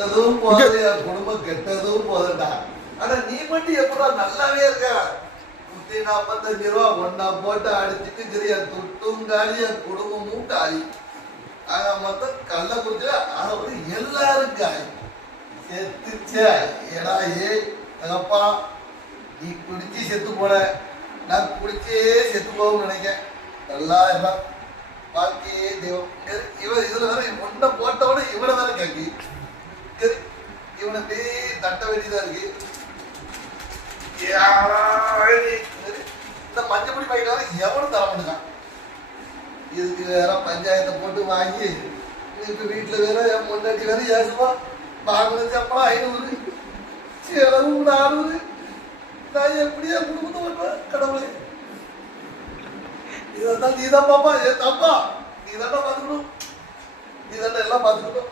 தொட்டதும் போதும், என் குடும்பம் கெட்டதும் போதும்டா. ஆனா நீ மட்டும் எப்படா நல்லாவே இருக்க? 145 ரூபா ஒன்னா போட்டு அடிச்சுட்டு சரியா, துட்டும் காலி, என் குடும்பமும் காலி. ஆக மொத்தம் கள்ளக்குறிச்சியில அதாவது எல்லாரும் காலி. செத்துச்சே ஏடா எங்கப்பா, நீ குடிச்சு செத்து போன, நான் குடிச்சே செத்து போகும்னு நினைக்கிறேன். நல்லா இருப்பான் பாக்கியே தெய்வம். இவன் இதுல வேற ஒன்றை போட்டவன இவனை வேற கேட்கி இவனை தட்ட வேண்டியதா இருக்கு. இந்த மஞ்சப்பொடி பாய்க்காக எவனும் தர மாட்டான். இதுக்கு வேற பஞ்சாயத்தை போட்டு வாங்கி இப்ப வீட்டுல வேற என் முன்னாடி வேற ஏசுவா. வாங்கின சம்பளம் 500, செலவு 400. நான் எப்படியா குடும்பத்தை பண்ணுவேன்? கடவுளே, இதான் நீதான் பாப்பா, ஏன் தப்பா? நீ தானே பாத்துக்கணும், நீ தானே எல்லாம் பாத்துக்கணும்.